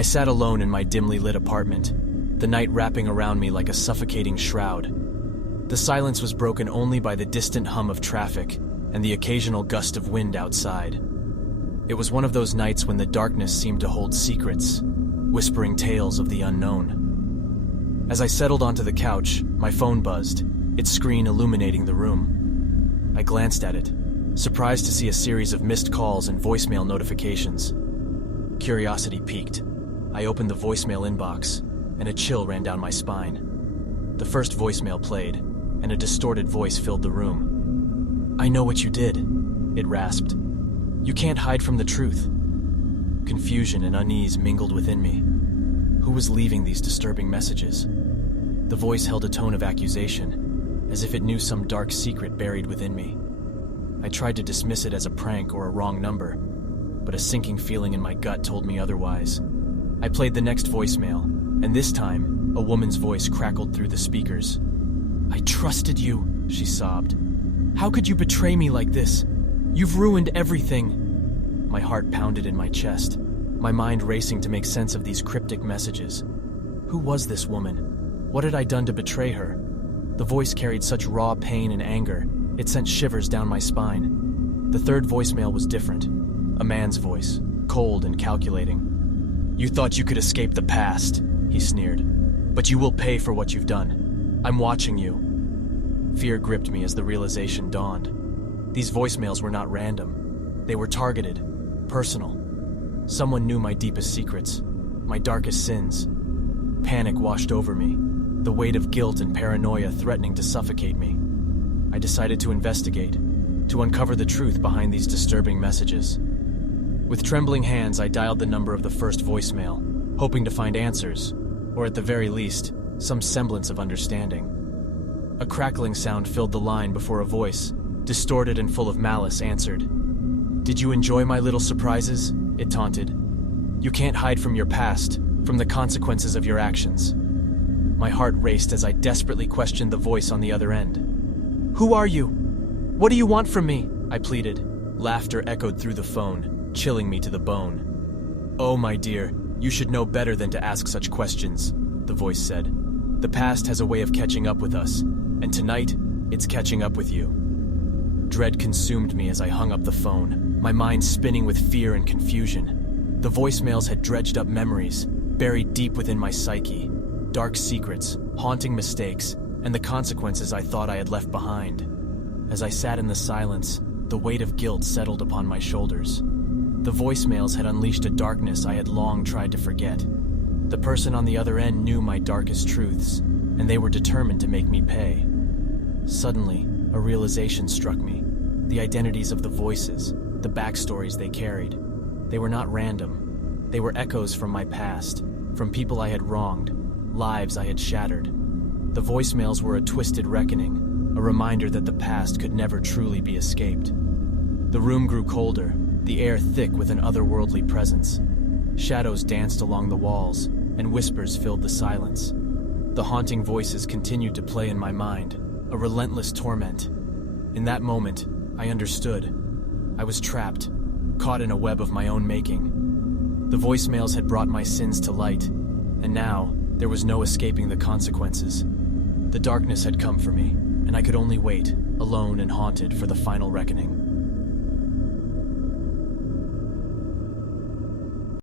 I sat alone in my dimly lit apartment, the night wrapping around me like a suffocating shroud. The silence was broken only by the distant hum of traffic and the occasional gust of wind outside. It was one of those nights when the darkness seemed to hold secrets, whispering tales of the unknown. As I settled onto the couch, my phone buzzed, its screen illuminating the room. I glanced at it, surprised to see a series of missed calls and voicemail notifications. Curiosity piqued. I opened the voicemail inbox, and a chill ran down my spine. The first voicemail played, and a distorted voice filled the room. "I know what you did," it rasped. "You can't hide from the truth." Confusion and unease mingled within me. Who was leaving these disturbing messages? The voice held a tone of accusation, as if it knew some dark secret buried within me. I tried to dismiss it as a prank or a wrong number, but a sinking feeling in my gut told me otherwise. I played the next voicemail, and this time, a woman's voice crackled through the speakers. "I trusted you," she sobbed. "How could you betray me like this? You've ruined everything." My heart pounded in my chest, my mind racing to make sense of these cryptic messages. Who was this woman? What had I done to betray her? The voice carried such raw pain and anger, it sent shivers down my spine. The third voicemail was different. A man's voice, cold and calculating. "You thought you could escape the past," he sneered. "But you will pay for what you've done. I'm watching you." Fear gripped me as the realization dawned. These voicemails were not random. They were targeted, personal. Someone knew my deepest secrets, my darkest sins. Panic washed over me, the weight of guilt and paranoia threatening to suffocate me. I decided to investigate, to uncover the truth behind these disturbing messages. With trembling hands, I dialed the number of the first voicemail, hoping to find answers, or at the very least, some semblance of understanding. A crackling sound filled the line before a voice, distorted and full of malice, answered. "Did you enjoy my little surprises?" it taunted. "You can't hide from your past, from the consequences of your actions." My heart raced as I desperately questioned the voice on the other end. "Who are you? What do you want from me?" I pleaded. Laughter echoed through the phone, chilling me to the bone. "Oh, my dear, you should know better than to ask such questions," the voice said. "The past has a way of catching up with us, and tonight, it's catching up with you." Dread consumed me as I hung up the phone, my mind spinning with fear and confusion. The voicemails had dredged up memories, buried deep within my psyche, dark secrets, haunting mistakes, and the consequences I thought I had left behind. As I sat in the silence, the weight of guilt settled upon my shoulders. The voicemails had unleashed a darkness I had long tried to forget. The person on the other end knew my darkest truths, and they were determined to make me pay. Suddenly, a realization struck me. The identities of the voices, the backstories they carried. They were not random. They were echoes from my past, from people I had wronged, lives I had shattered. The voicemails were a twisted reckoning, a reminder that the past could never truly be escaped. The room grew colder, the air thick with an otherworldly presence. Shadows danced along the walls, and whispers filled the silence. The haunting voices continued to play in my mind, a relentless torment. In that moment, I understood. I was trapped, caught in a web of my own making. The voicemails had brought my sins to light, and now there was no escaping the consequences. The darkness had come for me, and I could only wait, alone and haunted, for the final reckoning.